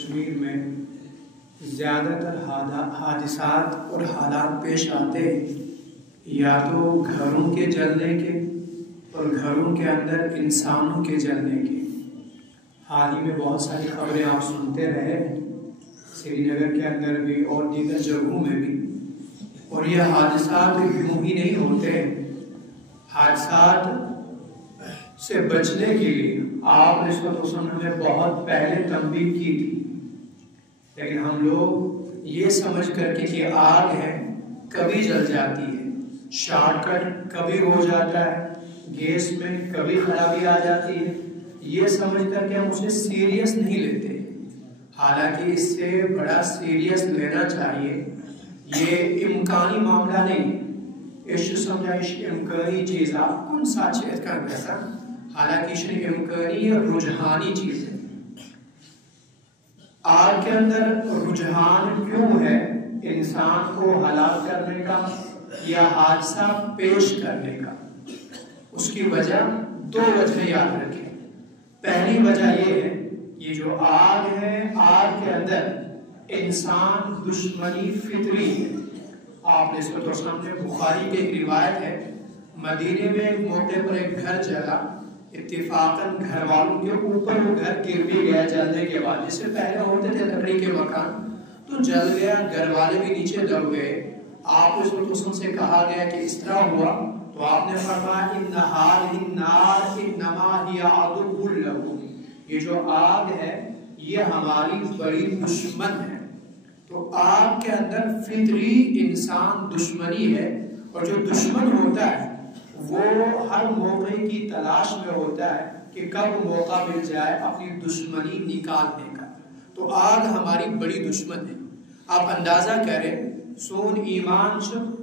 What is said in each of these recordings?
کشمیر میں زیادہ تر حادثات اور حالات پیش آتے ہیں یا تو گھروں کے جلنے کے اور گھروں کے اندر انسانوں کے جلنے کے۔ حال ہی میں بہت ساری خبریں آپ سنتے رہے، سری نگر کے اندر بھی اور دیگر جگہوں میں بھی، اور یہ حادثات یوں ہی نہیں ہوتے۔ حادثات سے بچنے کے لیے آپ نے ہمیں بہت پہلے تنبیہ کی تھی، لیکن ہم لوگ یہ سمجھ کر کے کہ آگ ہے کبھی جل جاتی ہے، شارٹ کٹ کبھی ہو جاتا ہے، گیس میں کبھی خرابی آ جاتی ہے، یہ سمجھ کر کے ہم اسے سیریس نہیں لیتے، حالانکہ اس سے بڑا سیریس لینا چاہیے۔ یہ امکانی معاملہ نہیں، سمجھائش امکانی چیز آپ کن ساچیت کا ویسا، حالانکہ اس امکانی رجحانی چیز ہے۔ آگ کے اندر رجحان کیوں ہے؟ انسان کو ہلاک کرنے کا یا حادثہ پیش کرنے کا۔ اس کی وجہ دو وجہ یاد رکھیں۔ پہلی وجہ یہ ہے، یہ جو آگ ہے، آگ کے اندر انسان دشمنی فطری ہے۔ آپ نے سامنے بخاری کی ایک روایت ہے، مدینے میں ایک موقع پر ایک گھر جلا، اتفاقاً گھر والوں کے اوپر وہ گھر گر بھی گیا جلنے کے بعد، جس سے پہلے ہوتے تھے لکڑی کے مکان، تو جل گیا، گھر والے بھی نیچے دب گئے۔ آپ اس سے کہا گیا کہ اس طرح ہوا، تو آپ نے فرمایا ان هذه النار انما هي عدو لكم، یہ جو آگ ہے یہ ہماری بڑی دشمن ہے۔ تو آگ کے اندر فطری انسان دشمنی ہے، اور جو دشمن ہوتا ہے وہ ہر موقع کی تلاش میں ہوتا ہے کہ کب موقع مل جائے اپنی دشمنی نکالنے کا۔ تو آگ ہماری بڑی دشمن ہے۔ آپ اندازہ کریں، سون ایمان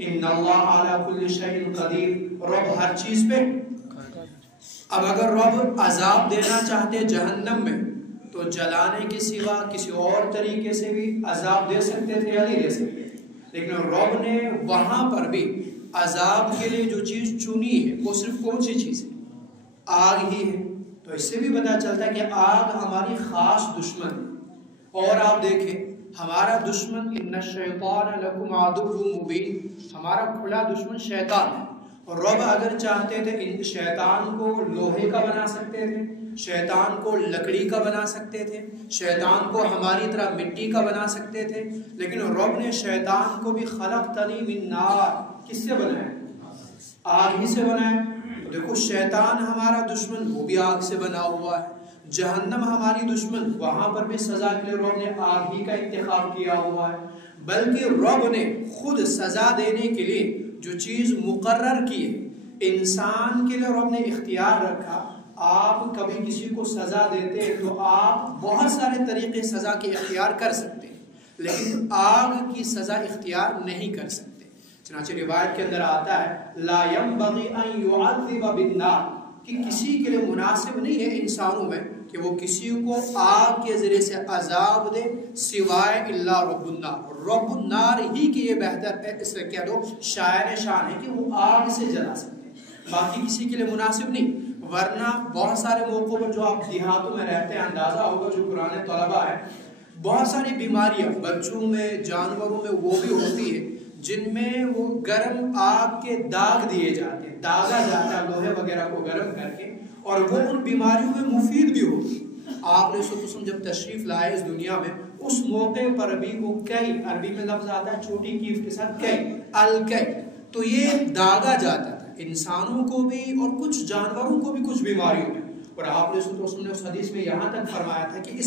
ان اللہ علی کل شیء قدیر، رب ہر چیز پہ۔ اب اگر رب عذاب دینا چاہتے جہنم میں تو جلانے کے سوا کسی اور طریقے سے بھی عذاب دے سکتے تھے یا نہیں دے سکتے، لیکن رب نے وہاں پر بھی عذاب کے لیے جو چیز چنی ہے وہ صرف کون سی چیز ہے؟ آگ ہی ہے۔ تو اس سے بھی پتا چلتا ہے کہ آگ ہماری خاص دشمن ہے۔ اور آپ دیکھیں، ہمارا دشمن ان الشیطان لکم عدو مبین، ہمارا کھلا دشمن شیطان ہے، اور رب اگر چاہتے تھے ان شیطان کو لوہے کا بنا سکتے تھے، شیطان کو لکڑی کا بنا سکتے تھے، شیطان کو ہماری طرح مٹی کا بنا سکتے تھے، لیکن رب نے شیطان کو بھی خلقتنی من نار، کس سے بنایا؟ آگ ہی سے بنایا۔ تو دیکھو شیطان ہمارا دشمن، وہ بھی آگ سے بنا ہوا ہے۔ جہنم ہماری دشمن، وہاں پر بھی سزا کے لیے رب نے آگ ہی کا انتخاب کیا ہوا ہے۔ بلکہ رب نے خود سزا دینے کے لیے جو چیز مقرر کی ہے، انسان کے لیے رب نے اختیار رکھا۔ آپ کبھی کسی کو سزا دیتے تو آپ بہت سارے طریقے سزا کے اختیار کر سکتے ہیں، لیکن آگ کی سزا اختیار نہیں کر سکتے۔ چنانچہ روایت کے اندر آتا ہے لا ينبغي ان يعذب بالنار، کہ کسی کے لیے مناسب نہیں ہے انسانوں میں کہ وہ کسی کو آگ کے ذریعے سے عذاب دے سوائے اللہ رب النار، رب النار ہی کی یہ بہتر ہے، اس لیے کہہ دو شاعر شان ہے کہ وہ آگ سے جلا سکتے ہیں، باقی کسی کے لیے مناسب نہیں۔ ورنہ بہت سارے موقعوں پر جو آپ دیہاتوں میں رہتے ہیں، اندازہ ہوگا جو پرانے طلبہ ہیں، بہت ساری بیماریاں بچوں میں، جانوروں میں وہ بھی ہوتی ہے جن میں وہ گرم آگ کے داغ دیے جاتے ہیں، داغا جاتا ہے لوہے وغیرہ کو گرم کر کے، اور وہ ان بیماریوں میں مفید بھی ہوتی۔ آپ نے جب تشریف لائے اس دنیا میں، اس موقع پر بھی وہ کئی، عربی میں لفظ آتا ہے چھوٹی کیف کے ساتھ کئی، الکئی، تو یہ داغا جاتا تھا انسانوں کو بھی اور کچھ جانوروں کو بھی کچھ بیماریوں میں۔ اور آپ نے اس حدیث میں یہاں تک فرمایا تھا کہ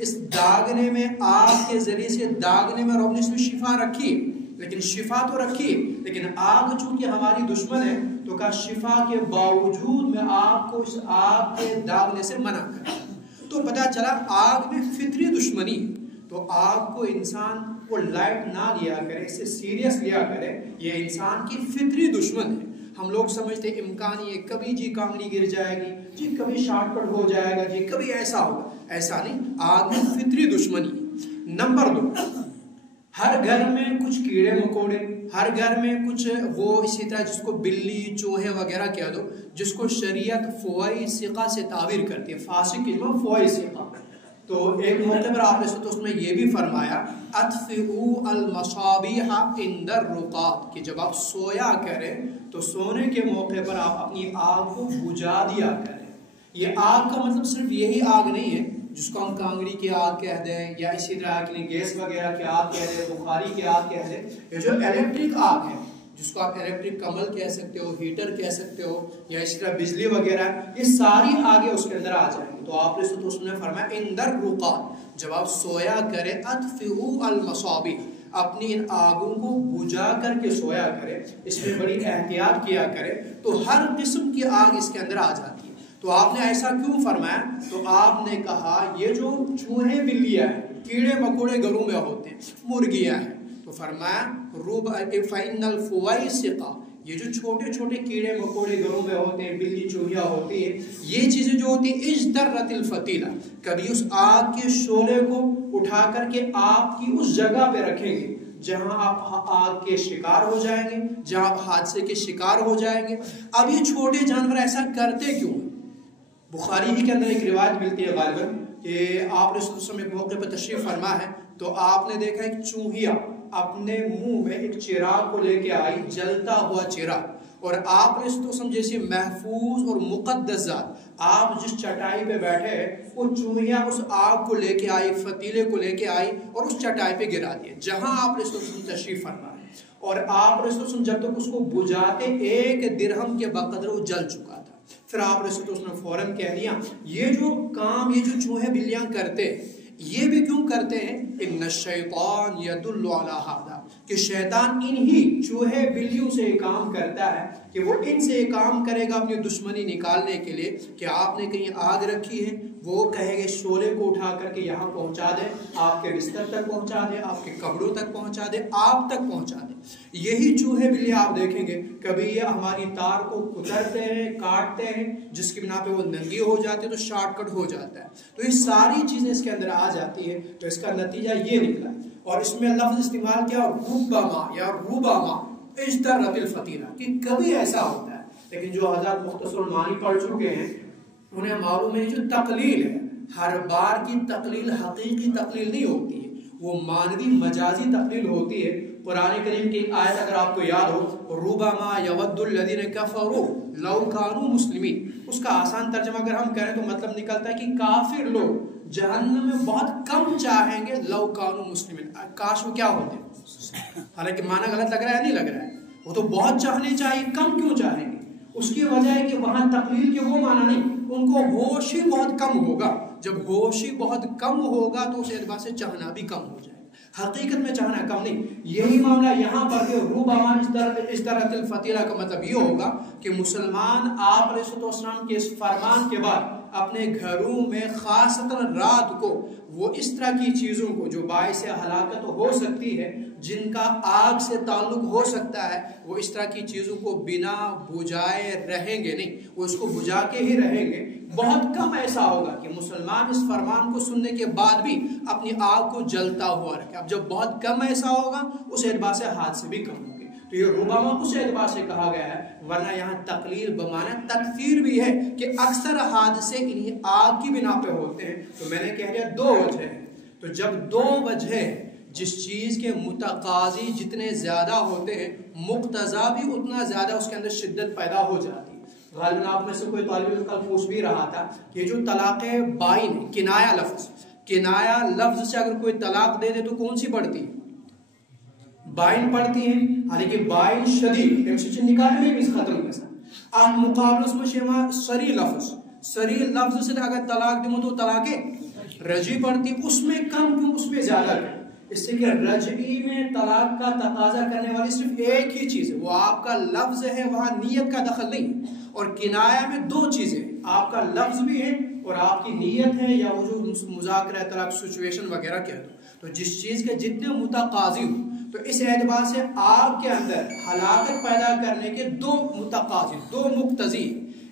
اس داغنے میں، آگ کے ذریعے سے داغنے میں رب نے اس میں شفا رکھی، لیکن شفا تو رکھی، لیکن آگ چونکہ ہماری دشمن ہے تو کہا شفا کے باوجود میں آپ کو اس آگ کے داغنے سے منع کریں۔ تو پتہ چلا آگ میں فطری دشمنی ہے۔ تو آگ کو انسان کو لائٹ نہ لیا کرے، اسے سیریس لیا کرے، یہ انسان کی فطری دشمن ہے۔ ہم لوگ سمجھتے امکانی ہے، کبھی جی کانگڑی گر جائے گی، جی کبھی شارٹ کٹ ہو جائے گا، جی کبھی ایسا ہوگا، ایسا نہیں، آگ میں فطری دشمنی ہے۔ نمبر 2، ہر گھر میں کچھ کیڑے مکوڑے، ہر گھر میں کچھ وہ اسی طرح جس کو بلی چوہے وغیرہ کہہ دو، جس کو شریعت فوائے ثقہ سے تعبیر کرتی ہے، فاسق کی جمع فوائے ثقہ، تو ایک موقع پر آپ نے اس میں یہ بھی فرمایا اطفئوا المصابیح عند الرقاد، کہ جب آپ سویا کریں تو سونے کے موقع پر آپ اپنی آگ کو بجھا دیا کریں۔ یہ آگ کا مطلب صرف یہی آگ نہیں ہے جس کو ہم کانگڑی کی آگ کہہ دیں یا اسی طرح کی گیس وغیرہ کی آگ کہہ دیں، بخاری کی آگ کہہ دیں۔ یہ جو الیکٹرک آگ ہے جس کو آپ الیکٹرک کمل کہہ سکتے ہو، ہیٹر کہہ سکتے ہو، یا اس طرح بجلی وغیرہ، یہ ساری آگیں اس کے اندر آ جائیں گی۔ تو آپ نے فرمایا اندر رقاد، جب آپ سویا کریں اطفئوا المصابیح، اپنی ان آگوں کو بجھا کر کے سویا کریں، اس میں بڑی احتیاط کیا کریں، تو ہر قسم کی آگ اس کے اندر آ جاتی ہے۔ تو آپ نے ایسا کیوں فرمایا؟ تو آپ نے کہا یہ جو چوہے بلیاں ہیں، کیڑے مکوڑے گھروں میں ہوتے ہیں، مرغیاں ہیں، تو فرمایا فَإِنَّ الْفُوَيْسِقَ، یہ جو چھوٹے چھوٹے کیڑے مکوڑے گھروں میں ہوتے ہیں، بلی چوہیاں ہوتی ہیں، یہ چیزیں جو ہوتی ہیں اجْتَرَّتِ الْفَتِيلَ، کبھی اس آگ کے شعلے کو اٹھا کر کے آپ کی اس جگہ پہ رکھیں گے جہاں آپ آگ کے شکار ہو جائیں گے، جہاں آپ حادثے کے شکار ہو جائیں گے۔ اب یہ چھوٹے جانور ایسا کرتے کیوں ہیں؟ بخاری ہی کے اندر ایک روایت ملتی ہے غالباً کہ آپ نے ایک موقع پر تشریف فرما ہے تو آپ نے دیکھا ایک چوہیا اپنے منہ میں ایک چراغ کو لے کے آئی، جلتا ہوا چراغ، اور آپ نے جیسی محفوظ اور مقدس ذات، آپ جس چٹائی پہ بیٹھے وہ چوہیا اس آگ کو لے کے آئی، فتیلے کو لے کے آئی اور اس چٹائی پہ گرا دیا جہاں آپ نے تشریف فرما ہے، اور آپ نے جب تک اس کو بجھاتے 1 درہم کے بقدر وہ جل چکا تھا۔ پھر آپ نے فوراً کہہ دیا یہ جو کام یہ جو چوہے بلیاں کرتے یہ بھی کیوں کرتے ہیں؟ ان الشیطان یدل علی ھذا، کہ شیطان انہی چوہے بلیوں سے یہ کام کرتا ہے کہ وہ ان سے یہ کام کرے گا اپنی دشمنی نکالنے کے لیے، کہ آپ نے کہیں آگ رکھی ہے وہ کہے گے شعلے کو اٹھا کر کے یہاں پہنچا دے، آپ کے بستر تک پہنچا دے، آپ کے کپڑوں تک پہنچا دے، آپ تک پہنچا دے۔ یہی چوہے بلیاں آپ دیکھیں گے کبھی یہ ہماری تار کو کترتے ہیں، کاٹتے ہیں، جس کی بنا پہ وہ ننگی ہو جاتی ہے تو شارٹ کٹ ہو جاتا ہے، تو یہ ساری چیزیں اس کے اندر آ جاتی ہے۔ تو اس کا نتیجہ یہ نکلا، اور اس میں لفظ استعمال کیا ربما یا ربما اجترت الفتیلہ، کہ کبھی ایسا ہوتا ہے، لیکن جو حضرات مختصر المعانی پڑھ چکے ہیں انہیں معلوم ہے جو تقلیل ہے، ہر بار کی تقلیل حقیقی تقلیل نہیں ہوتی ہے، وہ مانوی مجازی تقلیل ہوتی ہے۔ قرآن کریم کی ایک آیت اگر آپ کو یاد ہو ربما یود الذین کفروا لو کانوا مسلمین، اس کا آسان ترجمہ اگر ہم کریں تو مطلب نکلتا ہے کہ کافر لوگ جہنم میں بہت کم چاہیں گے لو کانوا مسلمین، کاش وہ کیا ہوتے، حالانکہ معنی غلط لگ رہا ہے نہیں لگ رہا ہے، وہ تو بہت چاہنے چاہیے، کم کیوں چاہیں گے؟ اس کی وجہ ہے کہ وہاں تقلیل کے وہ معنی نہیں، ان کو ہوش ہی بہت کم ہوگا، جب ہوش ہی بہت کم ہوگا تو اس اعتبار سے چاہنا بھی کم ہو جائے، حقیقت میں چاہنا کم نہیں۔ یہی معاملہ یہاں پر کہ ربما اجترت الفتیلہ کا مطلب یہ ہوگا کہ مسلمان آپ علیہ السلام کے اس فرمان کے بعد اپنے گھروں میں خاصتاً رات کو وہ اس طرح کی چیزوں کو جو باعث ہلاکت ہو سکتی ہے، جن کا آگ سے تعلق ہو سکتا ہے، وہ اس طرح کی چیزوں کو بنا بجھائے رہیں گے نہیں، وہ اس کو بجھا کے ہی رہیں گے۔ بہت کم ایسا ہوگا کہ مسلمان اس فرمان کو سننے کے بعد بھی اپنی آگ کو جلتا ہوا رکھے۔ اب جب بہت کم ایسا ہوگا اس اعتبار سے حادثے بھی کم ہوں گے، تو یہ ربما اس اعتبار سے کہا گیا ہے، ورنہ یہاں تقلیل بمعنی تکثیر بھی ہے کہ اکثر حادثے انہی آگ کی بنا پہ ہوتے ہیں۔ تو میں نے کہہ دیا 2 وجہ ہیں، تو جب 2 وجہ جس چیز کے متقاضی جتنے زیادہ ہوتے ہیں مقتضا بھی اتنا زیادہ اس کے اندر شدت پیدا ہو جاتی ہے۔ غالباً آپ میں سے کوئی طالب علم کل پوچھ بھی رہا تھا کہ جو طلاق بائن کنایا لفظ، کنایا لفظ سے اگر کوئی طلاق دے دے تو کون سی پڑتی ہے؟ بائن پڑتی ہے، حالانکہ بائن شدید نکالنے میں بھی ختم کے ساتھ آن مقابل اس میں شیما سری لفظ سے اگر طلاق دوں تو طلاق رجعی پڑتی، اس میں کم کیوں اس میں زیادہ کیوں؟ اس سے کہ رجعی میں طلاق کا تقاضا کرنے والی صرف ایک ہی چیز ہے، وہ آپ کا لفظ ہے، وہاں نیت کا دخل نہیں، اور کنایا میں 2 چیزیں، آپ کا لفظ بھی ہے اور آپ کی نیت ہے، یا وہ جو مذاکرہ طلاق سچویشن وغیرہ کہہ دو، تو جس چیز کے جتنے متقاضی ہو، تو اس اعتبار سے آگ کے اندر ہلاکت پیدا کرنے کے 2 متقاضی، 2 مقتضی،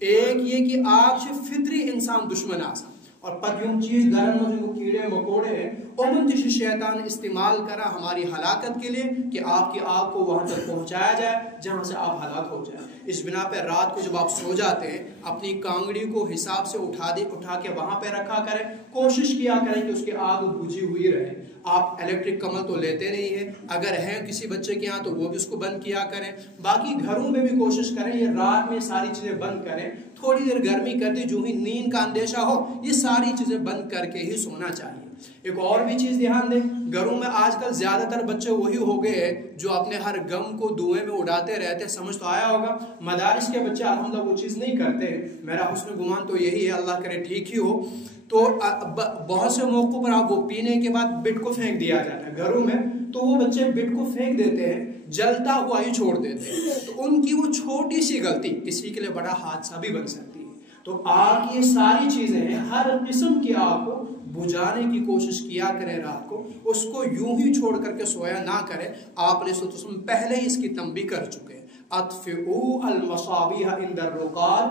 ایک یہ کہ آگ سے فطری انسان دشمن آسا، اور پتیوں چیز گرم جو کیڑے مکوڑے ہیں عموماً شیطان استعمال کرا ہماری ہلاکت کے لیے کہ آپ کی آگ کو وہاں تک پہنچایا جائے جہاں سے آپ ہلاک ہو جائیں۔ اس بنا پہ رات کو جب آپ سو جاتے ہیں اپنی کانگڑی کو حساب سے اٹھا کے وہاں پہ رکھا کریں، کوشش کیا کریں کہ اس کی آگ بجھی ہوئی رہے۔ آپ الیکٹرک کمل تو لیتے نہیں ہیں، اگر ہیں کسی بچے کے ہاں تو وہ بھی اس کو بند کیا کریں۔ باقی گھروں میں بھی کوشش کریں یہ رات میں ساری چیزیں بند کریں، تھوڑی دیر گرمی کر دی، جو ہی نیند کا اندیشہ ہو یہ ساری چیزیں بند کر کے ہی سونا چاہیے۔ ایک اور بھی چیز دھیان دیں، گھروں میں آج کل زیادہ تر بچے وہی ہو گئے ہیں جو اپنے ہر غم کو دھوئیں میں اڑاتے رہتے ہیں۔ سمجھ تو آیا ہوگا، مدارس کے بچے الحمدللہ وہ چیز نہیں کرتے، میرا حسن گمان تو یہی ہے، اللہ کرے ٹھیک ہی ہو۔ تو بہت سے موقعوں پر آپ وہ پینے کے بعد بٹ کو پھینک دیا جاتا ہے گھروں میں، تو وہ بچے بٹ کو پھینک دیتے ہیں، جلتا ہوا ہی چھوڑ دیتے ہیں، تو ان کی وہ چھوٹی سی غلطی کسی کے لیے بڑا حادثہ بھی بن سکتی ہے۔ تو آگ یہ ساری چیزیں ہیں، ہر قسم کی آگ کو بجھانے کی کوشش کیا کریں رات کو، اس کو یوں ہی چھوڑ کر کے سویا نہ کریں۔ آپ نے پہلے ہی اس کی تنبیہ کر چکے ہیں، اطفئوا المصابیح عند الرقاد